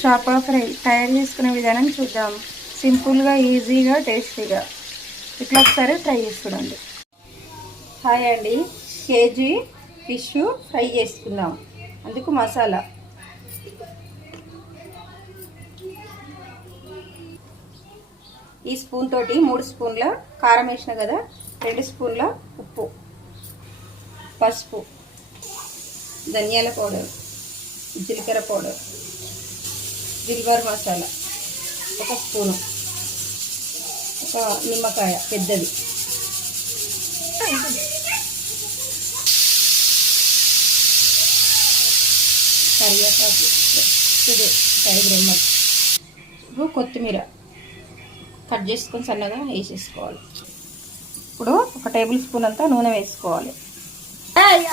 చేపల ఫ్రై తయారు చేసుకునే విధానం చూద్దాం. సింపుల్గా, ఈజీగా, టేస్టీగా. ఇట్లా ఒకసారి ట్రై చేసి చూడండి. హాయ్ అండి. కేజీ ఫిష్ ఫ్రై చేసుకుందాం. అందుకు మసాలా ఈ స్పూన్ తోటి 3 స్పూన్ల కారం వేసిన కదా, 2 స్పూన్ల ఉప్పు, పసుపు, ధనియాల పౌడర్, జీలకర్ర పౌడర్, జిల్వర్ మసాలా 1 స్పూను, ఒక నిమ్మకాయ పెద్దది, కరివేపాకు ఇది 5 రెమ్మలు, కొత్తిమీర కట్ చేసుకొని సన్నగా వేసేసుకోవాలి. ఇప్పుడు 1 టేబుల్ స్పూన్ అంతా నూనె వేసుకోవాలి.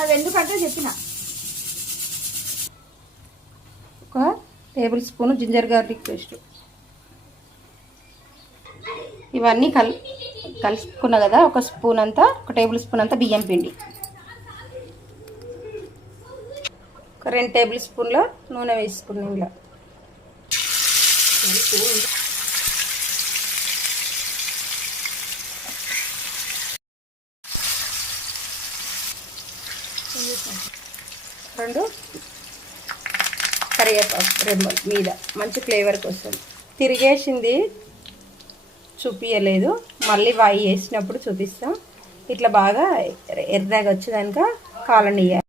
అది ఎందుకంటే చెప్పిన 1 tablespoon ginger garlic paste. ఇవన్నీ కలుపుకున్నా కదా, 1 స్పూన్ అంతా, 1 టేబుల్ స్పూన్ అంతా బియ్యం పిండి, 2 టేబుల్ స్పూన్ల నూనె వేసుకున్నాం. ఇలా రెండు కరివేపాకు రెమ్మలు మీద మంచి ఫ్లేవర్ కోసం. తిరిగేసింది చూపించలేదు, మళ్ళీ వాయి వేసినప్పుడు చూపిస్తాం. ఇట్లా బాగా ఎర్రగా వచ్చేదాక కాలనీయాలి.